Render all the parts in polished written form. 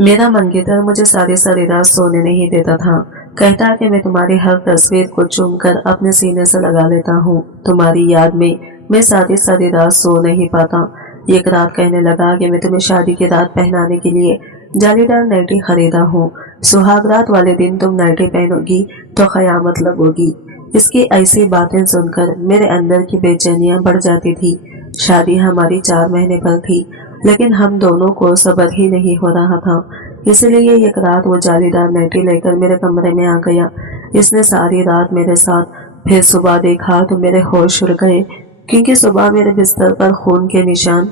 मेरा मंगेतर मुझे सारी सारी रात सोने नहीं देता था। कहता कि मैं तुम्हारी हर तस्वीर को चूमकर अपने सीने से लगा लेता हूँ। तुम्हारी याद में मैं सारी सारी रात सो नहीं पाता। एक रात कहने लगा कि मैं तुम्हें शादी की रात पहनाने के लिए जालीदार नाइटी खरीदा हूँ। सुहाग रात वाले दिन तुम नाइटी पहनोगी तो कयामत लगोगी। इसकी ऐसी बातें सुनकर मेरे अंदर की बेचैनियां बढ़ जाती थी। शादी हमारी 4 महीने पर थी, लेकिन हम दोनों को सब्र ही नहीं हो रहा था। इसलिए एक रात वो जालीदार नाइटी लेकर मेरे कमरे में आ गया। इसने सारी रात मेरे साथ, फिर सुबह देखा तो मेरे होश उड़ गए, क्योंकि सुबह मेरे बिस्तर पर खून के निशान।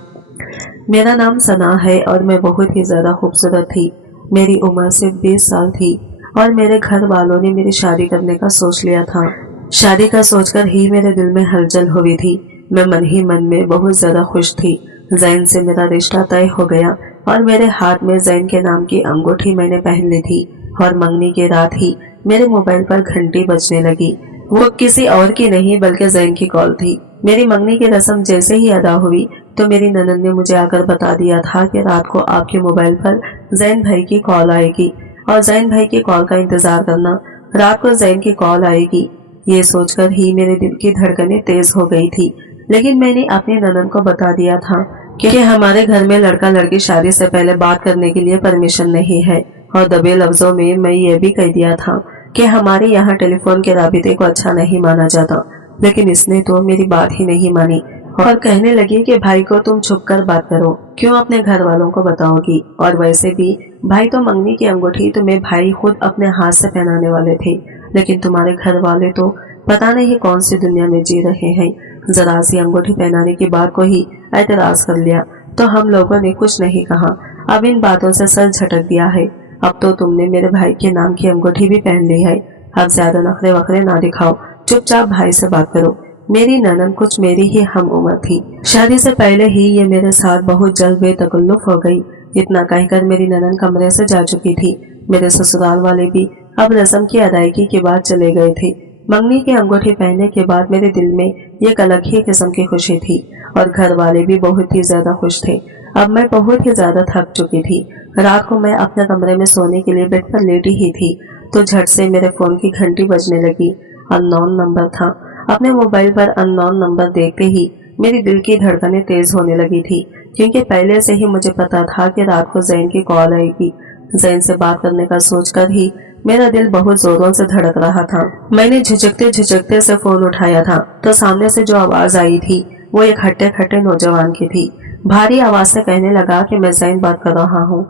मेरा नाम सना है और मैं बहुत ही ज्यादा खूबसूरत थी। मेरी उम्र सिर्फ 20 साल थी और मेरे घर वालों ने मेरी शादी करने का सोच लिया था। शादी का सोचकर ही मेरे दिल में हलचल हुई थी। मैं मन ही मन में बहुत ज्यादा खुश थी। जैन से मेरा रिश्ता तय हो गया और मेरे हाथ में जैन के नाम की अंगूठी मैंने पहन ली थी। और मंगनी की रात ही मेरे मोबाइल पर घंटी बजने लगी। वो किसी और की नहीं बल्कि जैन की कॉल थी। मेरी मंगनी की रस्म जैसे ही अदा हुई तो मेरी ननद ने मुझे आकर बता दिया था कि रात को आपके मोबाइल पर जैन भाई की कॉल आएगी और जैन भाई की कॉल का इंतजार करना। रात को जैन की कॉल आएगी, ये सोचकर ही मेरे दिल की धड़कनें तेज हो गई थी। लेकिन मैंने अपनी ननद को बता दिया था कि हमारे घर में लड़का लड़की शादी से पहले बात करने के लिए परमिशन नहीं है। और दबे लफ्जों में मैं ये भी कह दिया था कि हमारे यहाँ टेलीफोन के राबिते को अच्छा नहीं माना जाता। लेकिन इसने तो मेरी बात ही नहीं मानी और कहने लगी कि भाई को तुम छुप कर बात करो, क्यों अपने घर वालों को बताओगी। और वैसे भी भाई तो मंगनी की अंगूठी तुम्हें भाई खुद अपने हाथ से पहनाने वाले थे, लेकिन तुम्हारे घर वाले तो पता नहीं कौन सी दुनिया में जी रहे हैं। जरा सी अंगूठी पहनाने की बात को ही एतराज कर लिया तो हम लोगों ने कुछ नहीं कहा। अब इन बातों से सर झटक दिया है। अब तो तुमने मेरे भाई के नाम की अंगूठी भी पहन ली है। अब ज्यादा नखरे वखरे ना दिखाओ, चुपचाप भाई से बात करो। मेरी ननद कुछ मेरी ही हम उम्र थी। शादी से पहले ही ये मेरे साथ बहुत जल्द बेतकल्लुफ हो गई। इतना कहकर मेरी ननद कमरे से जा चुकी थी। मेरे ससुराल वाले भी अब रस्म की अदायगी के बाद चले गए थे। मंगनी की अंगूठी पहनने के बाद मेरे दिल में एक अलग ही किस्म की खुशी थी और घर वाले भी बहुत ही ज्यादा खुश थे। अब मैं बहुत ही ज्यादा थक चुकी थी। रात को मैं अपने कमरे में सोने के लिए बेड पर लेटी ही थी तो झट से मेरे फोन की घंटी बजने लगी। अननोन नंबर था। अपने मोबाइल पर अननोन नंबर देखते ही मेरी दिल की धड़कनें तेज होने लगी थी, क्योंकि पहले से ही मुझे पता था कि रात को जैन की कॉल आएगी। जैन से बात करने का सोचकर ही मेरा दिल बहुत जोरों से धड़क रहा था। मैंने झिझकते झिझकते से फोन उठाया था तो सामने से जो आवाज आई थी वो एक हट्टे खट्टे नौजवान की थी। भारी आवाज से कहने लगा कि मैं जैन बात कर रहा हूँ।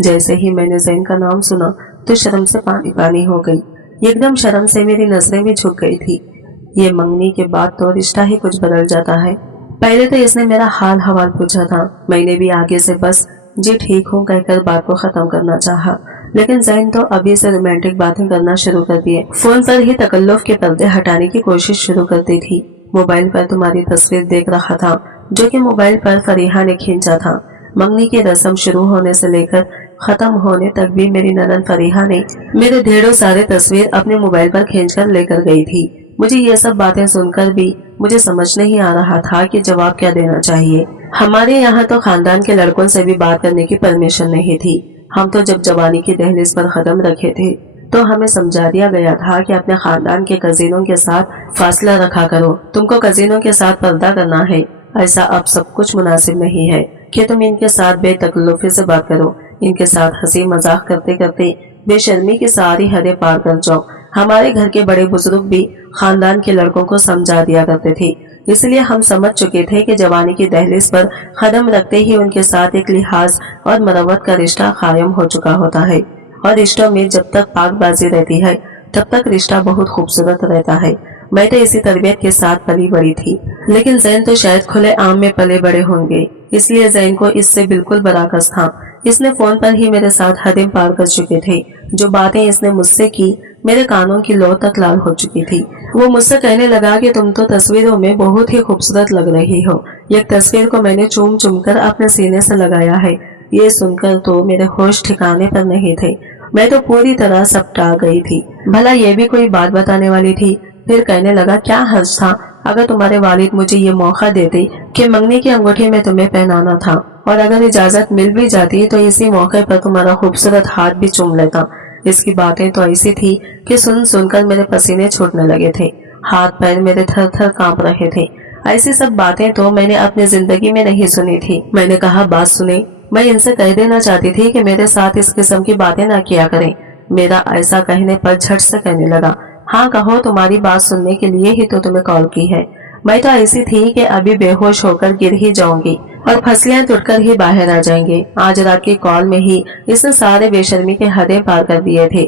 जैसे ही मैंने जैन का नाम सुना तो शर्म से पानी पानी हो गई। एकदम शर्म से मेरी नजरें भी झुक गई थी। ये मंगनी के बाद तो रिश्ता ही कुछ बदल जाता है। पहले तो इसने मेरा हाल हवाल पूछा था। मैंने भी आगे से बस जी ठीक हूँ कहकर बात को खत्म करना चाहा, लेकिन जैन तो अभी से रोमांटिक बातें करना शुरू कर दिए। फोन पर ही तकल्लुफ के पर्दे हटाने की कोशिश शुरू कर दी थी। मोबाइल पर तुम्हारी तस्वीर देख रहा था जो कि मोबाइल पर फरीहा ने खींचा था। मंगनी की रस्म शुरू होने से लेकर खत्म होने तक भी मेरी ननद फरीहा ने मेरे ढेरों सारे तस्वीर अपने मोबाइल पर खींचकर लेकर गई थी। मुझे ये सब बातें सुनकर भी मुझे समझ नहीं आ रहा था कि जवाब क्या देना चाहिए। हमारे यहाँ तो खानदान के लड़कों से भी बात करने की परमिशन नहीं थी। हम तो जब जवानी की दहलीज पर कदम रखे थे तो हमें समझा दिया गया था कि अपने खानदान के कजीनों के साथ फासला रखा करो, तुमको कजीनों के साथ पर्दा करना है। ऐसा अब सब कुछ मुनासिब नहीं है कि तुम इनके साथ बेतकल्लुफी से बात करो। इनके साथ हंसी मजाक करते करते बेशर्मी की सारी हदें पार कर जाओ। हमारे घर के बड़े बुजुर्ग भी खानदान के लड़कों को समझा दिया करते थे, इसलिए हम समझ चुके थे कि जवानी की दहलीज पर कदम रखते ही उनके साथ एक लिहाज और मरवत का रिश्ता कायम हो चुका होता है। और रिश्तों में जब तक पाकबाजी रहती है तब तक रिश्ता बहुत खूबसूरत रहता है। मैं तो इसी तरबियत के साथ पली बड़ी थी, लेकिन जैन तो शायद खुले आम में पले बड़े होंगे, इसलिए जैन को इससे बिल्कुल बराकस था। इसने फोन पर ही मेरे साथ हदें पार कर चुके थे। जो बातें इसने मुझसे की मेरे कानों की लौ तक लाल हो चुकी थी। वो मुझसे कहने लगा कि तुम तो तस्वीरों में बहुत ही खूबसूरत लग रही हो। एक तस्वीर को मैंने चूम चूम कर अपने सीने से लगाया है। ये सुनकर तो मेरे होश ठिकाने पर नहीं थे। मैं तो पूरी तरह सपटा गई थी। भला ये भी कोई बात बताने वाली थी। फिर कहने लगा क्या हर्ज था अगर तुम्हारे वालिद मुझे ये मौका देते कि मंगनी की अंगूठी में तुम्हें पहनाना था, और अगर इजाजत मिल भी जाती तो इसी मौके पर तुम्हारा खूबसूरत हाथ भी चूम लेता। इसकी बातें तो ऐसी थी कि सुन सुनकर मेरे पसीने छूटने लगे थे, हाथ पैर मेरे थर थर कांप रहे थे। ऐसी सब बातें तो मैंने अपनी जिंदगी में नहीं सुनी थी। मैंने कहा, बात सुने, मैं इनसे कह देना चाहती थी कि मेरे साथ इस किस्म की बातें ना किया करें। मेरा ऐसा कहने पर झट से कहने लगा, हाँ कहो, तुम्हारी बात सुनने के लिए ही तो तुम्हें कॉल की है। मैं तो ऐसी थी कि अभी बेहोश होकर गिर ही जाऊंगी और फसलियां टूटकर ही बाहर आ जाएंगे। आज रात की कॉल में ही इसने सारे बेशर्मी के हदें पार कर दिए थे।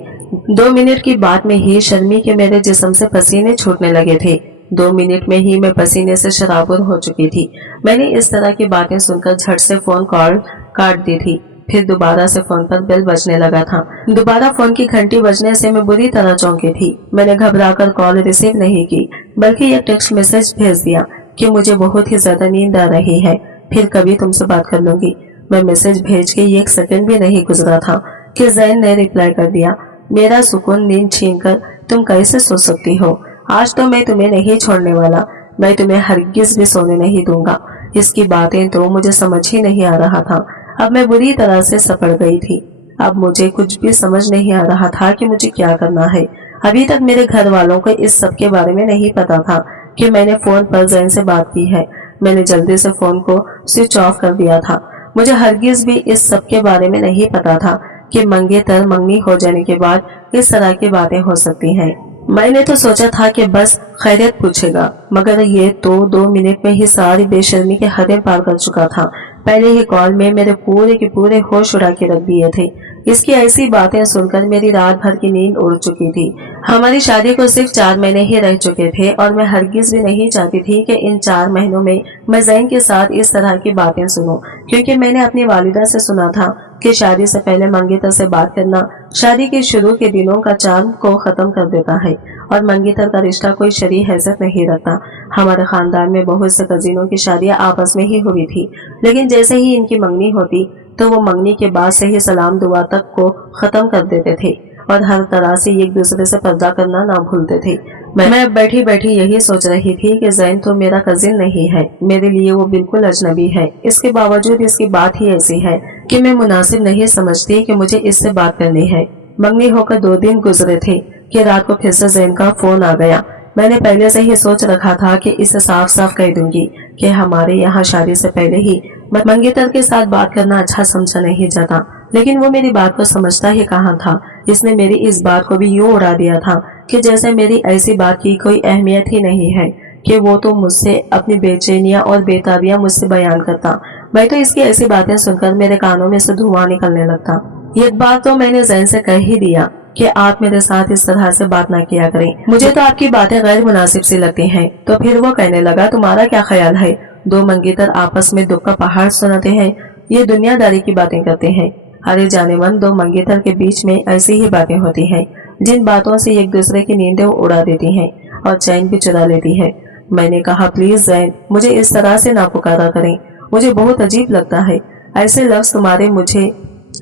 2 मिनट की बात में ही शर्मी के मेरे जिस्म से पसीने छूटने लगे थे। 2 मिनट में ही मैं पसीने से शराबुर हो चुकी थी। मैंने इस तरह की बातें सुनकर झट से फोन कॉल काट दी थी। फिर दोबारा से फोन पर बेल बजने लगा था। दोबारा फोन की घंटी बजने से मैं बुरी तरह चौंकी थी। मैंने घबराकर कॉल रिसीव नहीं की, बल्कि एक टेक्स्ट मैसेज भेज दिया कि मुझे बहुत ही ज्यादा नींद आ रही है, फिर कभी तुमसे बात कर लूंगी। मैं मैसेज भेज के 1 सेकंड भी नहीं गुजरा था कि जैन ने रिप्लाई कर दिया, मेरा सुकून नींद छीनकर तुम कैसे सो सकती हो? आज तो मैं तुम्हें नहीं छोड़ने वाला, मैं तुम्हें हरगिज भी सोने नहीं दूंगा। इसकी बातें तो मुझे समझ ही नहीं आ रहा था। अब मैं बुरी तरह से सपड़ गई थी। अब मुझे कुछ भी समझ नहीं आ रहा था कि मुझे क्या करना है। अभी तक मेरे घर वालों को इस सब के बारे में नहीं पता था कि मैंने फोन पर जैन से बात की है। मैंने जल्दी से फोन को स्विच ऑफ कर दिया था। मुझे हरगिज भी इस सब के बारे में नहीं पता था कि मंगेतर मंगनी हो जाने के बाद इस तरह की बातें हो सकती हैं। मैंने तो सोचा था कि बस खैरियत पूछेगा, मगर ये तो 2 मिनट में ही सारी बेशर्मी के हदें पार कर चुका था। पहले ही कॉल में मेरे पूरे के पूरे होश उड़ा के रख दिए थे। इसकी ऐसी बातें सुनकर मेरी रात भर की नींद उड़ चुकी थी। हमारी शादी को सिर्फ 4 महीने ही रह चुके थे और मैं हरगिज भी नहीं चाहती थी कि इन 4 महीनों में मैं जैन के साथ इस तरह की बातें सुनूं, क्योंकि मैंने अपनी वालिदा से सुना था कि शादी से पहले मंगेतर से बात करना शादी के शुरू के दिनों का चार्म को खत्म कर देता है और मंगेतर का रिश्ता कोई शरई हैसियत नहीं रखता। हमारे खानदान में बहुत से कजीनों की शादियां आपस में ही हुई थी, लेकिन जैसे ही इनकी मंगनी होती तो वो मंगनी के बाद से ही सलाम दुआ तक को खत्म कर देते थे और हर तरह से एक दूसरे से पर्दा करना ना भूलते थे। मैं बैठी बैठी यही सोच रही थी कि जैन तो मेरा कजिन नहीं है, मेरे लिए वो बिल्कुल अजनबी है। इसके बावजूद इसकी बात ही ऐसी है कि मैं मुनासिब नहीं समझती कि मुझे इससे बात करनी है। मंगनी होकर 2 दिन गुजरे थे कि रात को फिर से जैन का फोन आ गया। मैंने पहले से ही सोच रखा था कि इसे साफ साफ कह दूंगी कि हमारे यहाँ शादी से पहले ही मंगेतर के साथ बात करना अच्छा समझा नहीं जाता, लेकिन वो मेरी बात को समझता ही कहाँ था। इसने मेरी इस बात को भी यूं उड़ा दिया था कि जैसे मेरी ऐसी बात की कोई अहमियत ही नहीं है कि वो तो मुझसे अपनी बेचैनियां और बेताबियां मुझसे बयान करता। मैं तो इसकी ऐसी बातें सुनकर मेरे कानों में से धुआं निकलने लगता। एक बात तो मैंने जैन से कह ही दिया कि आप मेरे साथ इस तरह से बात ना किया करें, मुझे तो आपकी बातें गैर मुनासिब सी लगती हैं। तो फिर वो कहने लगा, तुम्हारा क्या ख्याल है? 2 मंगेतर आपस में दुख का पहाड़ सुनाते हैं, ये दुनियादारी की बातें करते हैं। अरे जाने मन, 2 मंगेतर के बीच में ऐसी ही बातें होती हैं जिन बातों से एक दूसरे की नींदें उड़ा देती हैं और चैन भी चुरा लेती है। मैंने कहा, प्लीज जैन, मुझे इस तरह से ना पुकारा करें, मुझे बहुत अजीब लगता है, ऐसे लफ्ज तुम्हारे मुझे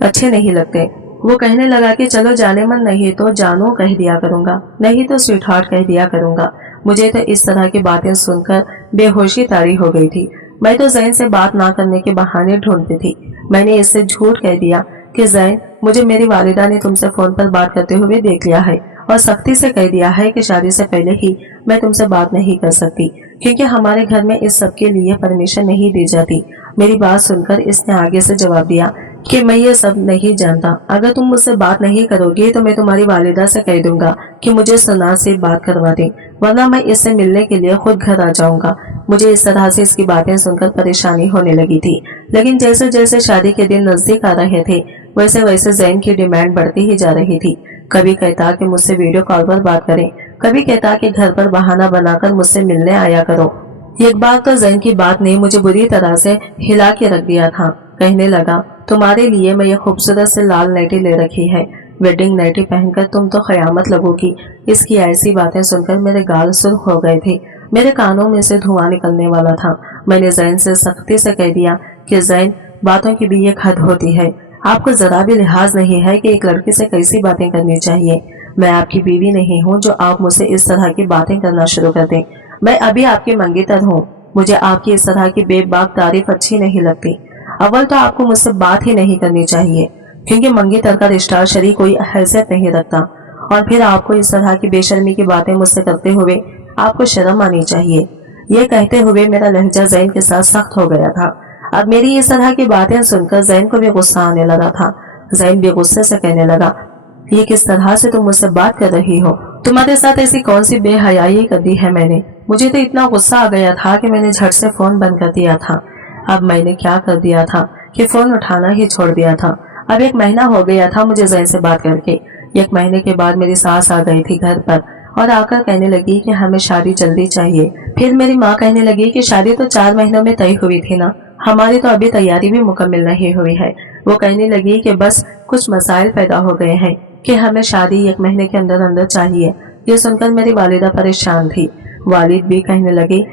अच्छे नहीं लगते। वो कहने लगा कि चलो जाने मन, नहीं तो जानू कह दिया करूंगा, नहीं तो स्वीट हार्ट कह दिया करूंगा। मुझे तो इस तरह की बातें सुनकर बेहोशी तारी हो गई थी। मैं तो जैन से बात ना करने के बहाने ढूंढती थी। मैंने इससे झूठ कह दिया कि जैन, मुझे मेरी वालिदा ने तुमसे फोन पर बात करते हुए देख लिया है और सख्ती से कह दिया है कि शादी से पहले ही मैं तुमसे बात नहीं कर सकती, क्योंकि हमारे घर में इस सब के लिए परमिशन नहीं दी जाती। मेरी बात सुनकर इसने आगे से जवाब दिया कि मैं ये सब नहीं जानता, अगर तुम मुझसे बात नहीं करोगी तो मैं तुम्हारी वालिदा से कह दूंगा कि मुझे सना से बात करवा दे, वरना मैं इससे मिलने के लिए खुद घर आ जाऊंगा। मुझे इस तरह से इसकी बातें सुनकर परेशानी होने लगी थी, लेकिन जैसे जैसे शादी के दिन नजदीक आ रहे थे वैसे वैसे जैन की डिमांड बढ़ती ही जा रही थी। कभी कहता कि मुझसे वीडियो कॉल पर बात करें, कभी कहता कि घर पर बहाना बनाकर मुझसे मिलने आया करो। एक बार तो जैन की बात ने मुझे बुरी तरह से हिला के रख दिया था। कहने लगा, तुम्हारे लिए मैं ये खूबसूरत से लाल नाइटी ले रखी है, वेडिंग नाइटी पहनकर तुम तो कयामत लगोगी। इसकी ऐसी बातें सुनकर मेरे गाल सुर्ख हो गए थे, मेरे कानों में से धुआं निकलने वाला था। मैंने जैन से सख्ती से कह दिया कि जैन, बातों की भी एक हद होती है, आपको जरा भी लिहाज नहीं है कि एक लड़की से कैसी बातें करनी चाहिए। मैं आपकी बीवी नहीं हूँ जो आप मुझसे इस तरह की बातें करना शुरू कर दें। मैं अभी आपकी मंगेतर हूँ। मुझे आपकी इस तरह की बेबाक तारीफ अच्छी नहीं लगती। अव्वल तो आपको मुझसे बात ही नहीं करनी चाहिए, क्योंकि मंगेतर का रिश्ता शरीक कोई हैसियत नहीं रखता। और फिर आपको इस तरह की बेशर्मी की बातें मुझसे करते हुए आपको शर्म आनी चाहिए। ये कहते हुए मेरा लहजा ज़ैन के साथ सख्त हो गया था। अब मेरी इस तरह की बातें सुनकर ज़ैन को भी गुस्सा आने लगा था। ज़ैन भी गुस्से से कहने लगा, ये किस तरह से तुम मुझसे बात कर रही हो? तुम्हारे साथ ऐसी कौन सी बेहयाई कर दी है मैंने? मुझे तो इतना गुस्सा आ गया था कि मैंने झट से फोन बंद कर दिया था। अब मैंने क्या कर दिया था कि फोन उठाना ही छोड़ दिया था। अब 1 महीना हो गया था मुझे ज़ैन से बात करके। 1 महीने के बाद मेरी सास आ गई थी घर पर और आकर कहने लगी कि हमें शादी जल्दी चाहिए। फिर मेरी माँ कहने लगी कि शादी तो 4 महीनों में तय हुई थी ना, हमारी तो अभी तैयारी भी मुकम्मल नहीं हुई है। वो कहने लगी कि बस कुछ मसाइल पैदा हो गए हैं कि हमें शादी 1 महीने के अंदर अंदर चाहिए। ये सुनकर मेरी वालिदा परेशान थी। वालिद भी कहने लगे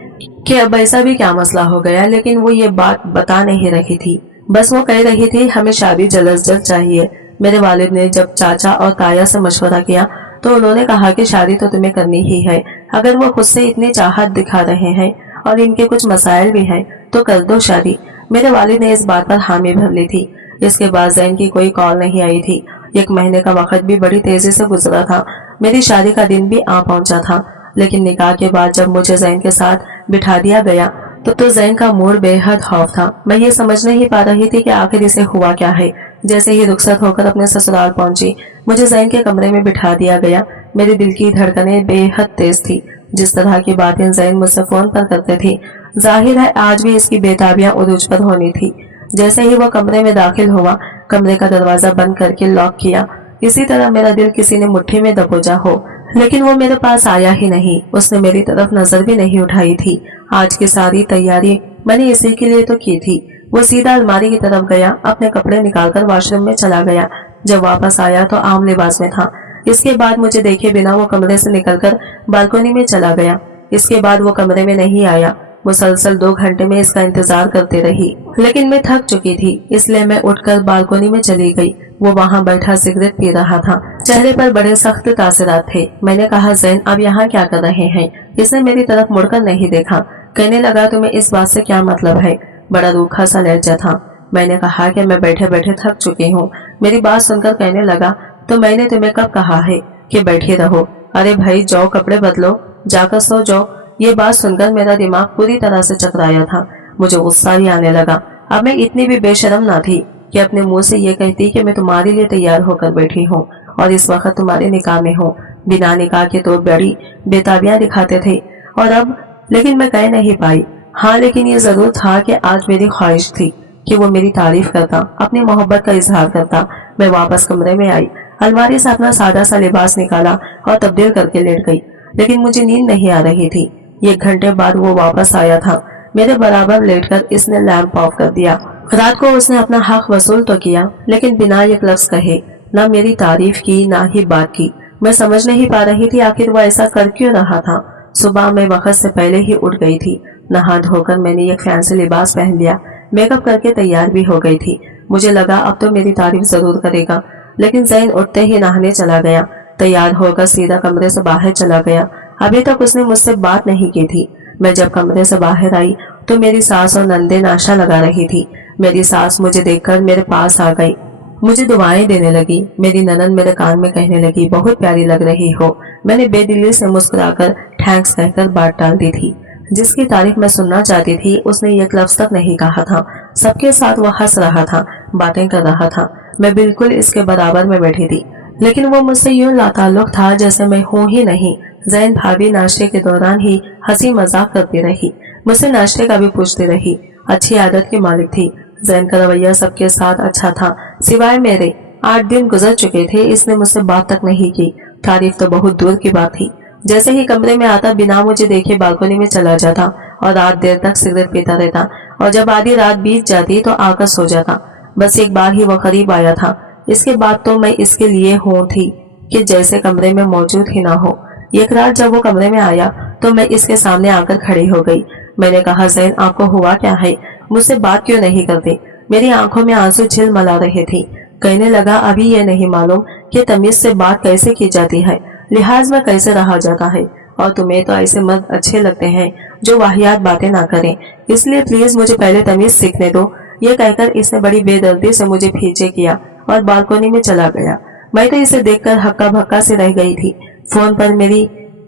कि अब ऐसा भी क्या मसला हो गया, लेकिन वो ये बात बता नहीं रही थी। बस वो कह रही थी हमें शादी जल्द अज जल्द चाहिए। मेरे वालिद ने जब चाचा और ताया से मशवरा किया तो उन्होंने कहा कि शादी तो तुम्हें करनी ही है। अगर वो खुद से इतनी चाहत दिखा रहे हैं और इनके कुछ मसाइल भी हैं तो कर दो शादी। मेरे वालिद ने इस बात पर हामी भर ली थी। इसके बाद ज़ैन की कोई कॉल नहीं आई थी। 1 महीने का वक्त भी बड़ी तेजी से गुजरा था। मेरी शादी का दिन भी आ पहुंचा था, लेकिन निकाह के बाद जब मुझे ज़ैन के साथ बिठा दिया गया तो ज़ैन का मूड बेहद खौफ था। मैं ये समझ नहीं पा रही थी कि आखिर इसे हुआ क्या है। जैसे ही रुखसत होकर अपने ससुराल पहुंची, मुझे ज़ैन के कमरे में बिठा दिया गया। मेरे दिल की धड़कनें बेहद तेज थी। जिस तरह की बातें ज़ैन मुझसे फोन पर करते थे, जाहिर है आज भी इसकी बेताबियां उरूज पर होनी थी। जैसे ही वो कमरे में दाखिल हुआ, कमरे का दरवाजा बंद करके लॉक किया। इसी तरह मेरा दिल किसी ने मुट्ठी में दबोचा हो, लेकिन वो मेरे पास आया ही नहीं। उसने मेरी तरफ नजर भी नहीं उठाई थी। आज की सारी तैयारी मैंने इसी के लिए तो की थी। वो सीधा अलमारी की तरफ गया, अपने कपड़े निकालकर वॉशरूम में चला गया। जब वापस आया तो आम लिबास में था। इसके बाद मुझे देखे बिना वो कमरे से निकलकर बालकनी में चला गया। इसके बाद वो कमरे में नहीं आया। मुसलसल 2 घंटे में इसका इंतजार करते रही, लेकिन मैं थक चुकी थी, इसलिए मैं उठकर बालकनी में चली गई। वो वहाँ बैठा सिगरेट पी रहा था। चेहरे पर बड़े सख्त तासरात थे। मैंने कहा, ज़ैन आप यहाँ क्या कर रहे हैं? इसने मेरी तरफ मुड़कर नहीं देखा। कहने लगा, तुम्हें इस बात से क्या मतलब है? बड़ा रूखा सा लहजा था। मैंने कहा कि मैं बैठे बैठे थक चुकी हूँ। मेरी बात सुनकर कहने लगा, तो मैंने तुम्हें कब कहा है कि बैठे रहो? अरे भाई जाओ, कपड़े बदलो, जाकर सो जाओ। ये बात सुनकर मेरा दिमाग पूरी तरह से चकराया था। मुझे गुस्सा ही आने लगा। अब मैं इतनी भी बेशर्म ना थी कि अपने मुंह से ये कहती कि मैं तुम्हारे लिए तैयार होकर बैठी हूँ और इस वक्त तुम्हारे निकाह में हूँ। बिना निकाह के तो बड़ी बेताबियां दिखाते थे और अब, लेकिन मैं कह नहीं पाई। हाँ, लेकिन ये जरूर था कि आज मेरी ख्वाहिश थी कि वो मेरी तारीफ करता, अपनी मोहब्बत का इजहार करता। मैं वापस कमरे में आई, अलमारी से अपना सादा सा लिबास निकाला और तब्दील करके लेट गई, लेकिन मुझे नींद नहीं आ रही थी। 1 घंटे बाद वो वापस आया था। मेरे बराबर लेटकर इसने लैंप ऑफ कर दिया। रात को उसने अपना हक वसूल तो किया, लेकिन बिना एक लफ्ज कहे, ना मेरी तारीफ की ना ही बात की। मैं समझ नहीं पा रही थी आखिर वो ऐसा कर क्यों रहा था। सुबह मैं वक्त से पहले ही उठ गई थी। नहा धोकर मैंने एक फैंसी लिबास पहन लिया, मेकअप करके तैयार भी हो गई थी। मुझे लगा अब तो मेरी तारीफ जरूर करेगा, लेकिन ज़ैन उठते ही नहाने चला गया। तैयार होकर सीधा कमरे से बाहर चला गया। अभी तक उसने मुझसे बात नहीं की थी। मैं जब कमरे से बाहर आई तो मेरी सास और नंदे नाश्ता लगा रही थी। मेरी सास मुझे देखकर मेरे पास आ गई, मुझे दुआएं देने लगी। मेरी ननद मेरे कान में कहने लगी, बहुत प्यारी लग रही हो। मैंने बेदिली से मुस्कुराकर थैंक्स कहकर बात टाल दी थी। जिसकी तारीफ मैं सुनना चाहती थी उसने एक लफ्ज तक नहीं कहा था। सबके साथ वो हंस रहा था, बातें कर रहा था। मैं बिल्कुल इसके बराबर में बैठी थी, लेकिन वो मुझसे यूं लाताल्लुक था जैसे मैं हूँ ही नहीं। ज़ैन भाभी नाश्ते के दौरान ही हंसी मजाक करती रही, मुझसे नाश्ते का भी पूछती रही। अच्छी आदत की मालिक थी। ज़ैन का रवैया सबके साथ अच्छा था, सिवाय मेरे। 8 दिन गुजर चुके थे, इसने मुझसे बात तक नहीं की। तारीफ तो बहुत दूर की बात थी। जैसे ही कमरे में आता बिना मुझे देखे बालकनी में चला जाता और रात देर तक सिगरेट पीता रहता, और जब आधी रात बीत जाती तो आकर सो जाता। बस एक बार ही वो करीब आया था। इसके बाद तो मैं इसके लिए हूँ थी कि जैसे कमरे में मौजूद ही ना हो। एक रात जब वो कमरे में आया तो मैं इसके सामने आकर खड़ी हो गई। मैंने कहा, ज़ैन आपको हुआ क्या है? मुझसे बात क्यों नहीं करती? मेरी आंखों में आंसू झिलमिला रहे थे। कहने लगा, अभी ये नहीं मालूम कि तमीज से बात कैसे की जाती है, लिहाज में कैसे रहा जाता है। اور تمہیں تو ایسے مرد اچھے لگتے ہیں جو واہیات باتیں نہ کریں، اس لیے پلیز مجھے پہلے تمیز سیکھنے دو۔ یہ کہہ کر اس نے بڑی بے دردی سے مجھے پیچھے کیا اور بالکونی میں چلا گیا۔ میں تو اسے دیکھ کر ہکا بھکا سے رہ گئی تھی۔ فون پر میری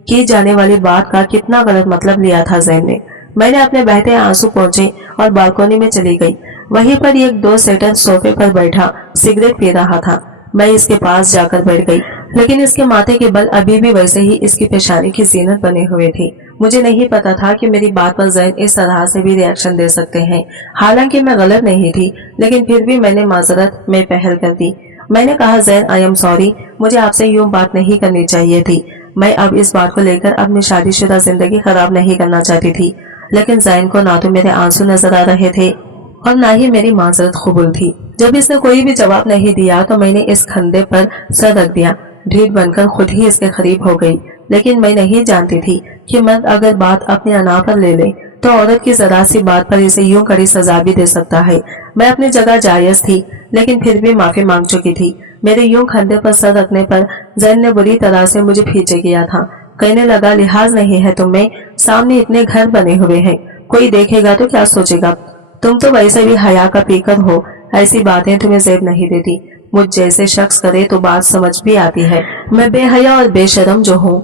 کی جانے والی بات کا کتنا غلط مطلب لیا تھا زین نے۔ میں نے اپنے بہتے آنسو پہنچے اور بالکونی میں چلی گئی۔ وہیں پر ایک 2 سیٹر صوفے پر بیٹھا سگریٹ پی رہا تھا۔ میں اس کے پاس جا کر بیٹھ گئی، لیکن اس کے ماتھے کے بل ابھی بھی ویسے ہی اس کی پیشانی کی زینت بنے ہوئے تھی۔ مجھے نہیں پتا تھا کہ میری بات پر زین اس طرح سے بھی ری ایکشن دے سکتے ہیں۔ حالانکہ میں غلط نہیں تھی، لیکن پھر بھی میں نے معذرت میں پہل کر دی۔ میں نے کہا زین آئی ایم سوری، مجھے آپ سے یوں بات نہیں کرنی چاہیے تھی۔ میں اب اس بات کو لے کر اپنی شادی شدہ زندگی خراب نہیں کرنا چاہتی تھی، لیکن زین کو نہ تو میرے آنسو نظر آ رہے تھے اور نہ ہی میری معذرت قبول تھی۔ جب اس نے کوئی بھی جواب نہیں دیا تو میں نے اس کھندے پر سر رکھ دیا، ڈھیٹ بن کر خود ہی اس کے قریب ہو گئی۔ لیکن میں نہیں جانتی تھی کہ مرد اگر بات اپنے انا پر لے لے تو عورت کی ذرا سی بات پر اسے یوں کڑی سزا بھی دے سکتا ہے۔ میں اپنی جگہ جائز تھی، لیکن پھر بھی معافی مانگ چکی تھی۔ میرے یوں کھندے پر سر رکھنے پر زین نے بری طرح سے مجھے پیچھے کیا تھا۔ کہنے لگا لحاظ نہیں ہے تم میں، سامنے اتنے گھر بنے ہوئے ہیں، کوئی دیکھے گا تو کیا سوچے گا؟ تم تو ویسے بھی حیا کا پیکر ہو، ایسی باتیں تمہیں زیب نہیں دیتی۔ مجھ جیسے شخص کرے تو بات سمجھ بھی آتی ہے۔ میں بے حیا اور بے شرم جو ہوں۔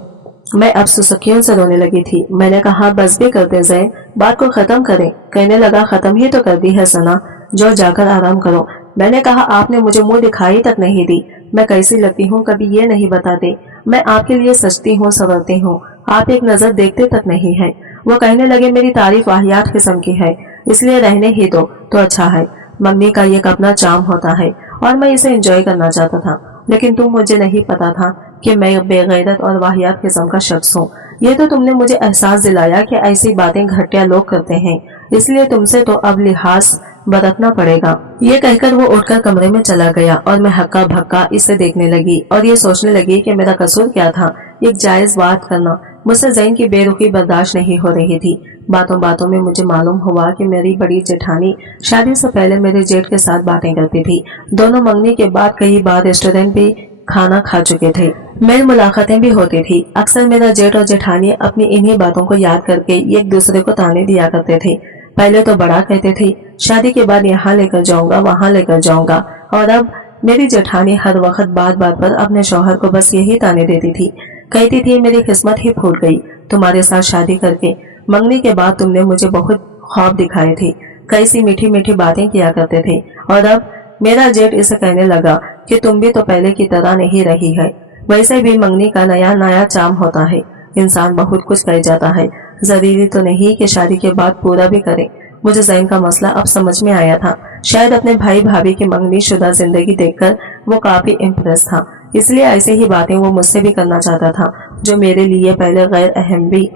میں اب سسکیوں سے رونے لگی تھی۔ میں نے کہا بس بھی کرتے زین، بات کو ختم کریں۔ کہنے لگا ختم ہی تو کر دی ہے سنا، جو جا کر آرام کرو۔ میں نے کہا آپ نے مجھے منہ دکھائی تک نہیں دی، میں کیسی لگتی ہوں کبھی یہ نہیں بتاتے۔ میں آپ کے لیے سجتی ہوں سنورتی ہوں، آپ ایک نظر دیکھتے تک نہیں ہیں۔ وہ کہنے لگے میری تعریف واہیات قسم کی ہے، اس لیے رہنے ہی دو تو اچھا ہے۔ منگنی کا یہ اپنا چام ہوتا ہے اور میں اسے انجوائے کرنا چاہتا تھا، لیکن تم مجھے نہیں پتا تھا کہ میں بے غیرت اور واہیات قسم کا شخص ہوں۔ یہ تو تم نے مجھے احساس دلایا کہ ایسی باتیں گھٹیا لوگ کرتے ہیں، اس لیے تم سے تو اب لحاظ برتنا پڑے گا۔ یہ کہہ کر وہ اٹھ کر کمرے میں چلا گیا اور میں ہکا بھکا اسے دیکھنے لگی اور یہ سوچنے لگی کہ میرا قصور کیا تھا ایک جائز بات کرنا۔ مجھ سے زین کی بے رخی برداشت نہیں ہو رہی تھی۔ باتوں باتوں میں مجھے معلوم ہوا کہ میری بڑی جیٹھانی شادی سے پہلے میرے جیٹ کے ساتھ باتیں کرتی تھی۔ دونوں منگنی کے بعد کئی بار ریسٹورینٹ بھی کھانا کھا چکے تھے، میل ملاقاتیں بھی ہوتی تھی۔ اکثر میرا جیٹ اور جیٹھانی اپنی انہی باتوں کو یاد کر کے ایک دوسرے کو تانے دیا کرتے تھے۔ پہلے تو بڑا کہتے تھے شادی کے بعد یہاں لے کر جاؤں گا وہاں لے کر جاؤں گا، اور اب میری جیٹھانی ہر وقت بات بات پر اپنے شوہر کو بس یہی تانے دیتی تھی۔ کہتی تھی میری قسمت ہی پھوٹ گئی تمہارے ساتھ شادی کر کے، منگنی کے بعد تم نے مجھے بہت خواب دکھائے تھے، کیسی میٹھی میٹھی باتیں کیا کرتے تھے، اور اب میرا جیٹ اسے کہنے لگا کہ تم بھی تو پہلے کی طرح نہیں رہی ہے۔ ویسے بھی منگنی کا نیا نیا چام ہوتا ہے، انسان بہت کچھ کہہ جاتا ہے، ضروری تو نہیں کہ شادی کے بعد پورا بھی کرے۔ مجھے زین کا مسئلہ اب سمجھ میں آیا تھا۔ شاید اپنے بھائی بھابھی کی منگنی شدہ زندگی دیکھ کر وہ کافی امپریس تھا، اس لیے ایسے ہی باتیں وہ مجھ سے بھی کرنا چاہتا تھا، جو میرے لیے پہلے غیر اہم بھی،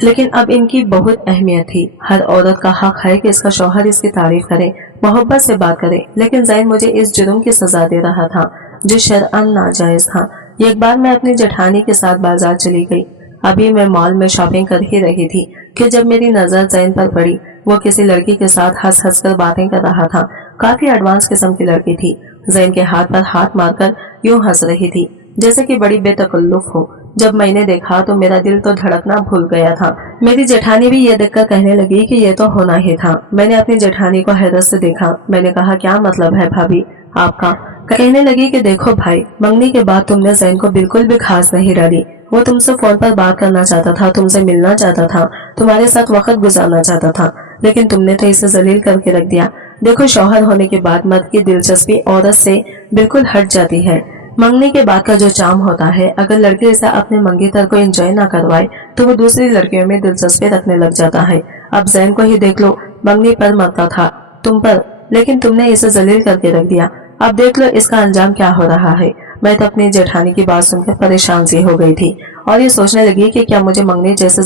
لیکن اب ان کی بہت اہمیت تھی۔ ہر عورت کا حق ہے کہ اس کا شوہر اس کی تعریف کرے، محبت سے بات کرے، لیکن زین مجھے اس جرم کی سزا دے رہا تھا جو شرعاً ناجائز تھا۔ ایک بار میں اپنی جیٹھانی کے ساتھ بازار چلی گئی۔ ابھی میں مال میں شاپنگ کر ہی رہی تھی کہ جب میری نظر زین پر پڑی۔ وہ کسی لڑکی کے ساتھ ہنس ہنس کر باتیں کر رہا تھا، کافی ایڈوانس قسم کی لڑکی تھی۔ زین کے ہاتھ پر ہاتھ مار کر یوں ہنس رہی تھی جیسے کہ بڑی بے تکلف ہو۔ جب میں نے دیکھا تو میرا دل تو دھڑکنا بھول گیا تھا۔ میری جیٹھانی بھی یہ دیکھ کر کہنے لگی کہ یہ تو ہونا ہی تھا۔ میں نے اپنی جیٹھانی کو حیرت سے دیکھا۔ میں نے کہا کیا مطلب ہے بھابھی آپ کا؟ کہنے لگی کہ دیکھو بھائی، منگنی کے بعد تم نے زین کو بالکل بھی خاص نہیں ڈالی۔ وہ تم سے فون پر بات کرنا چاہتا تھا، تم سے ملنا چاہتا تھا، تمہارے ساتھ وقت گزارنا چاہتا تھا، لیکن تم نے تو اسے ذلیل کر کے رکھ دیا۔ دیکھو شوہر ہونے کے بعد مرد کی دلچسپی عورت سے بالکل ہٹ جاتی ہے۔ منگنی کے بعد کا جو چام ہوتا ہے، اگر لڑکی اسے اپنے منگیتر کو انجوائے نہ کروائے تو وہ دوسری لڑکیوں میں دلچسپی رکھنے لگ جاتا ہے۔ اب زین کو ہی دیکھ لو، منگنی پر مرتا تھا تم پر، لیکن تم نے اسے ذلیل کر کے رکھ دیا۔ اب دیکھ لو اس کا انجام کیا ہو رہا ہے۔ میں تو اپنی جیٹھانی کی بات سن کر پریشان سی ہو گئی تھی اور یہ سوچنے لگی کہ کیا مجھے منگنی جیسے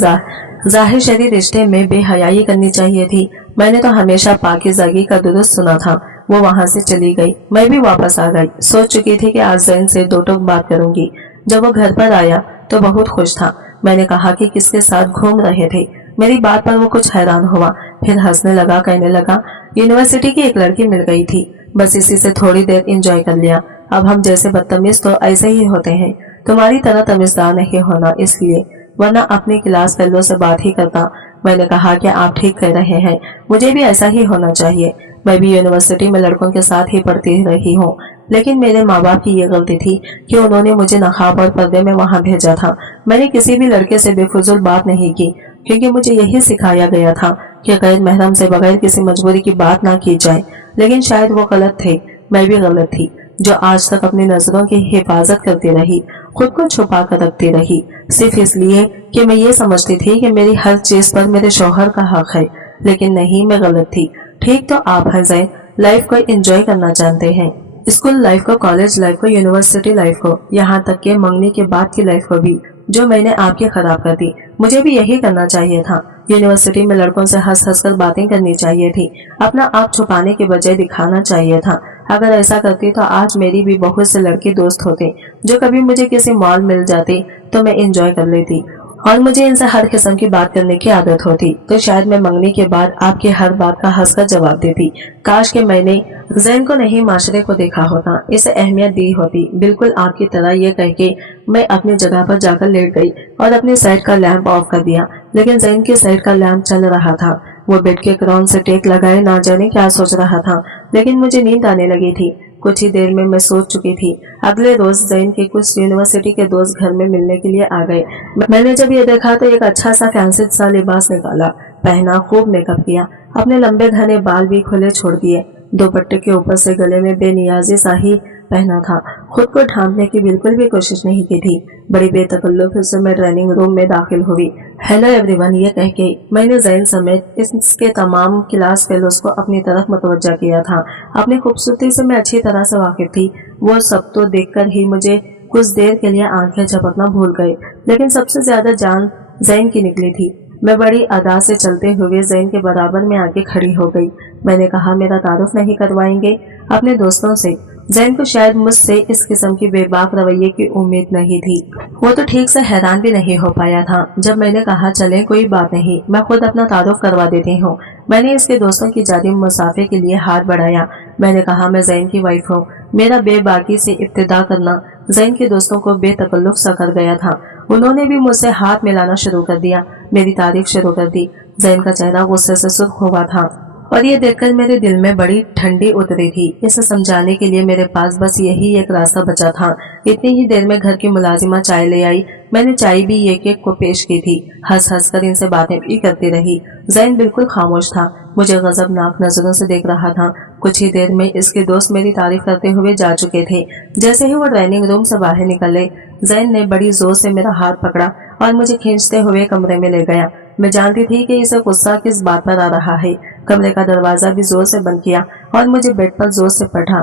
ظاہر شدید رشتے میں بے حیائی کرنی چاہیے تھی۔ میں نے تو ہمیشہ پاکیزگی کا درست سنا تھا۔ وہ وہاں سے چلی گئی، میں بھی واپس آ گئی۔ سوچ چکی تھی کہ آج زین سے دو ٹوک بات کروں گی۔ جب وہ گھر پر آیا تو بہت خوش تھا۔ میں نے کہا کہ کس کے ساتھ گھوم رہے تھے۔ میری بات پر وہ کچھ حیران ہوا، پھر ہنسنے لگا، کہنے لگا یونیورسٹی کی ایک لڑکی مل گئی تھی، بس اسی سے تھوڑی دیر انجوائے کر لیا۔ اب ہم جیسے بدتمیز تو ایسے ہی ہوتے ہیں، تمہاری طرح تمیزدار نہیں ہونا، اس لیے वरना अपनी क्लास फेलो से बात ही करता। मैंने कहा कि आप ठीक कह रहे हैं, मुझे भी ऐसा ही होना चाहिए। मैं भी यूनिवर्सिटी में लड़कों के साथ ही पढ़ती रही हूँ, लेकिन मेरे माँ बाप की ये गलती थी कि उन्होंने मुझे नकाब और पर्दे में वहाँ भेजा था। मैंने किसी भी लड़के से बेफुजूल बात नहीं की, क्योंकि मुझे यही सिखाया गया था कि गैर महरम से बगैर किसी मजबूरी की बात ना की जाए। लेकिन शायद वो गलत थे, मैं भी गलत थी, जो आज तक अपनी नजरों की हिफाजत करती रही, खुद को छुपा कर रखती रही, सिर्फ इसलिए कि मैं ये समझती थी कि मेरी हर चीज पर मेरे शौहर का हक है। लेकिन नहीं, मैं गलत थी। ठीक तो आप हैं ज़ैन, लाइफ को एंजॉय करना जानते हैं, स्कूल लाइफ को, कॉलेज लाइफ को, यूनिवर्सिटी लाइफ को, यहाँ तक के मंगनी के बाद की लाइफ को भी, जो मैंने आपकी खराब कर दी। मुझे भी यही करना चाहिए था। यूनिवर्सिटी में लड़कों से हंस हंस कर बातें करनी चाहिए थी, अपना आप छुपाने के बजाय दिखाना चाहिए था। अगर ऐसा करती तो आज मेरी भी बहुत से लड़के दोस्त होते, जो कभी मुझे किसी मॉल मिल जाते तो मैं एंजॉय कर लेती, और मुझे इनसे हर किस्म की बात करने की आदत होती, तो शायद मैं मंगनी के बाद आपकी हर बात का हंसकर जवाब देती। काश कि मैंने ज़ैन को नहीं, माशरे को देखा होता, इसे अहमियत दी होती। बिल्कुल आपकी तरह ये कह के मैं अपनी जगह पर जाकर लेट गई और अपनी साइड का लैंप ऑफ कर दिया। लेकिन ज़ैन की साइड का लैंप चल रहा था। वो बेड के क्राउन से टेक लगाए ना जाने क्या सोच रहा था, लेकिन मुझे नींद आने लगी थी। कुछ ही देर में मैं सोच चुकी थी। अगले रोज ज़ैन के कुछ यूनिवर्सिटी के दोस्त घर में मिलने के लिए आ गए। मैंने जब ये देखा तो एक अच्छा सा फैंसी सा लिबास निकाला, पहना, खूब मेकअप किया, अपने लंबे घने बाल भी खुले छोड़ दिए, दुपट्टे के ऊपर से गले में बेनियाजी सा ही पहना था। खुद को ढांपने की बिल्कुल भी कोशिश नहीं की थी। बड़ी बेतकल्लुफ से मैं ट्रेनिंग रूम में दाखिल हुई। हेलो एवरीवन ये कह के मैंने ज़ैन समेत इसके तमाम क्लास फेलोज को अपनी तरफ मुतवज्जा किया था। अपनी खूबसूरती से मैं अच्छी तरह से वाकिफ थी। वो सब तो देखकर ही मुझे कुछ देर के लिए आंखें झपकना भूल गए, लेकिन सबसे ज्यादा जान ज़ैन की निकली थी। मैं बड़ी अदा से चलते हुए ज़ैन के बराबर में आके खड़ी हो गई। मैंने कहा, मेरा तारुफ नहीं करवाएंगे अपने दोस्तों से। ज़ैन को शायद मुझसे इस किस्म की बेबाक रवैये की उम्मीद नहीं थी। वो तो ठीक से हैरान भी नहीं हो पाया था जब मैंने कहा, चले कोई बात नहीं, मैं खुद अपना तारुफ करवा देती हूँ। मैंने इसके दोस्तों की जानिब मुसाफे के लिए हाथ बढ़ाया। मैंने कहा, मैं ज़ैन की वाइफ हूँ। मेरा बेबाकी से इब्तिदा करना ज़ैन के दोस्तों को बेतकल्लुफ सा कर गया था। उन्होंने भी मुझसे हाथ मिलाना शुरू कर दिया, मेरी तारीफ शुरू कर दी। ज़ैन का चेहरा गुस्से से सुर्ख हुआ था और ये देखकर मेरे दिल में बड़ी ठंडी उतरी थी। इसे समझाने के लिए मेरे पास बस यही एक रास्ता बचा था। इतनी ही देर में घर की मुलाजिमा चाय ले आई। मैंने चाय भी एक एक को पेश की थी। हंस हंस कर इनसे बातें भी करती रही। ज़ैन बिल्कुल खामोश था, मुझे गजबनाक नजरों से देख रहा था। कुछ ही देर में इसके दोस्त मेरी तारीफ करते हुए जा चुके थे। जैसे ही वो ट्रेनिंग रूम से बाहर निकले, ज़ैन ने बड़ी जोर से मेरा हाथ पकड़ा और मुझे खींचते हुए कमरे में ले गया। मैं जानती थी कि इसे गुस्सा किस बात पर आ रहा है। कमरे का दरवाजा भी जोर से बंद किया और मुझे बेड पर जोर से पढ़ा।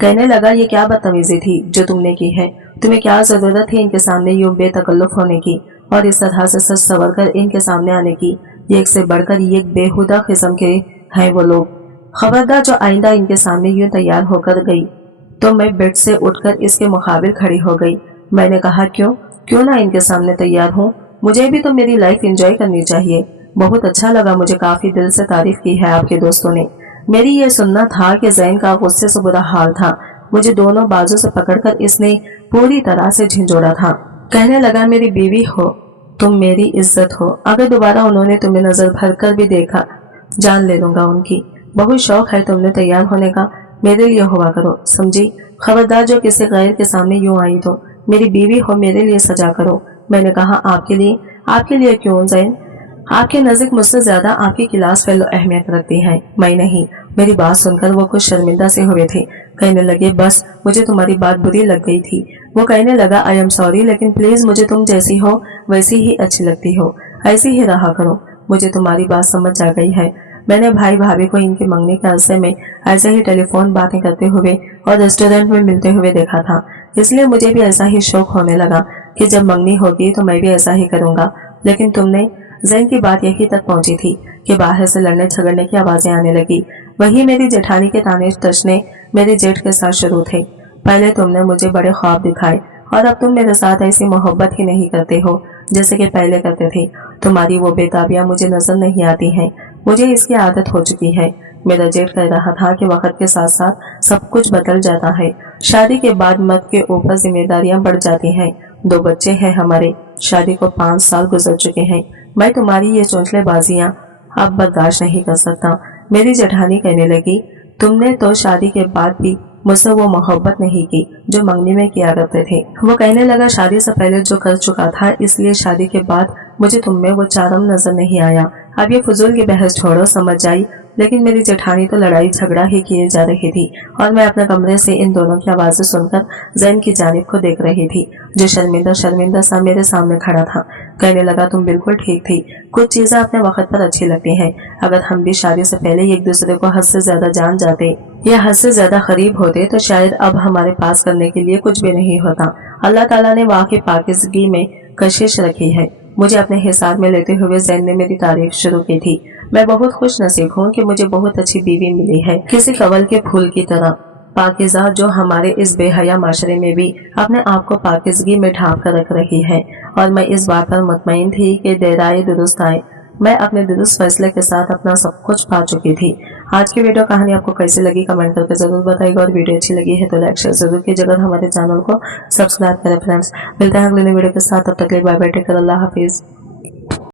कहने लगा, ये क्या बदतमीजी थी जो तुमने की है? तुम्हें क्या जरूरत थी इनके सामने यूं बेतकल्लुफ होने की और इस तरह से सच सवर कर इनके सामने आने की? ये एक से बढ़कर ये बेहुदा किस्म के हैं वो लोग। खबरदार, जो आइंदा इनके सामने यूं तैयार होकर गई तो मैं बेड से उठकर इसके मुकाबिल खड़ी हो गई। मैंने कहा, क्यों ना इनके सामने तैयार हूँ? मुझे भी तो मेरी लाइफ एंजॉय करनी चाहिए। बहुत अच्छा लगा, मुझे काफी दिल से तारीफ की है आपके दोस्तों ने। मेरी ये सुनना था कि ज़ैन का गुस्से से बुरा हाल था। मुझे दोनों बाजू से पकड़कर इसने पूरी तरह से झिंझोड़ा था। कहने लगा, मेरी बीवी हो तुम, मेरी इज्जत हो। अगर दोबारा उन्होंने तुम्हें नजर भर कर भी देखा, जान ले लूंगा उनकी। बहुत शौक है तुमने तैयार होने का, मेरे लिए हुआ करो, समझी? खबरदार, जो किसी गैर के सामने यूं आई तो मेरी बीवी हो, मेरे लिए सजा करो। मैंने कहा, आपके लिए? आपके लिए क्यों ज़ैन? आपके नज़दीक मुझसे ज्यादा आपकी क्लास फेलो अहमियत रखती है, मैं नहीं। मेरी बात सुनकर वो कुछ शर्मिंदा से हुए थे। कहने लगे, बस मुझे तुम्हारी बात बुरी लग गई थी। वो कहने लगा, आई एम सॉरी, लेकिन प्लीज मुझे तुम जैसी हो वैसी ही अच्छी लगती हो, ऐसी ही रहा करो। मुझे तुम्हारी बात समझ आ गई है। मैंने भाई भाभी को इनके मंगनी के अरसे में ऐसे ही टेलीफोन बातें करते हुए और रेस्टोरेंट में मिलते हुए देखा था, इसलिए मुझे भी ऐसा ही शौक होने लगा कि जब मंगनी होगी तो मैं भी ऐसा ही करूंगा। लेकिन तुमने, ज़ैन की बात यहीं तक पहुंची थी कि बाहर से लड़ने झगड़ने की आवाजें आने लगी। वही मेरी जेठानी के ताने तशने मेरे जेठ के साथ शुरू थे। पहले तुमने मुझे बड़े ख्वाब दिखाए और अब तुम मेरे साथ ऐसी मोहब्बत ही नहीं करते हो जैसे कि पहले करते थे। तुम्हारी वो बेताबियां मुझे नजर नहीं आती हैं, मुझे इसकी आदत हो चुकी है। मेरा जेठ कह रहा था कि वक्त के साथ साथ सब कुछ बदल जाता है। शादी के बाद मर्द के ऊपर जिम्मेदारियां बढ़ जाती हैं। 2 बच्चे हैं हमारे, शादी को 5 साल गुजर चुके हैं। मैं तुम्हारी ये चौंचलेबाजियां अब बर्दाश्त नहीं कर सकता। मेरी जेठानी कहने लगी, तुमने तो शादी के बाद भी मुझसे वो मोहब्बत नहीं की जो मंगनी में किया करते थे। वो कहने लगा, शादी से पहले जो कर चुका था इसलिए शादी के बाद मुझे तुम में वो चारम नजर नहीं आया। अब ये फजूल की बहस छोड़ो, समझ जाई। लेकिन मेरी जेठानी तो लड़ाई झगड़ा ही किए जा रही थी और मैं अपने कमरे से इन दोनों की आवाजें सुनकर जैन की जानिब को देख रही थी, जो शर्मिंदा शर्मिंदा सा मेरे सामने खड़ा था। कहने लगा, तुम बिल्कुल ठीक थी। कुछ चीजें अपने वक्त पर अच्छी लगती हैं। अगर हम भी शादी से पहले एक दूसरे को हद से ज्यादा जान जाते या हद से ज्यादा करीब होते तो शायद अब हमारे पास करने के लिए कुछ भी नहीं होता। अल्लाह ताला ने वाकई पाकिज़गी में कशिश रखी है। मुझे अपने हिसाब में लेते हुए जैन ने मेरी तारीफ शुरू की थी। मैं बहुत खुश नसीब हूँ कि मुझे बहुत अच्छी बीवी मिली है, किसी कवल के फूल की तरह पाकिज़ा, जो हमारे इस बेहया माशरे में भी अपने आप को पाकिज़गी में ढांप कर रख रही है। और मैं इस बात पर मुतमईन थी कि देराए दुरुस्त आए। मैं अपने दुरुस्त फैसले के साथ अपना सब कुछ पा चुकी थी। आज की वीडियो कहानी आपको कैसी लगी कमेंट करके जरूर बताइएगा, और वीडियो अच्छी लगी है तो लाइक शेयर जरूर कीजिएगा और हमारे चैनल को सब्सक्राइब करें फ्रेंड्स। मिलते हैं अगले वीडियो के साथ, तब तक के लिए बाय बाय, टेक केयर, अल्लाह हाफिज।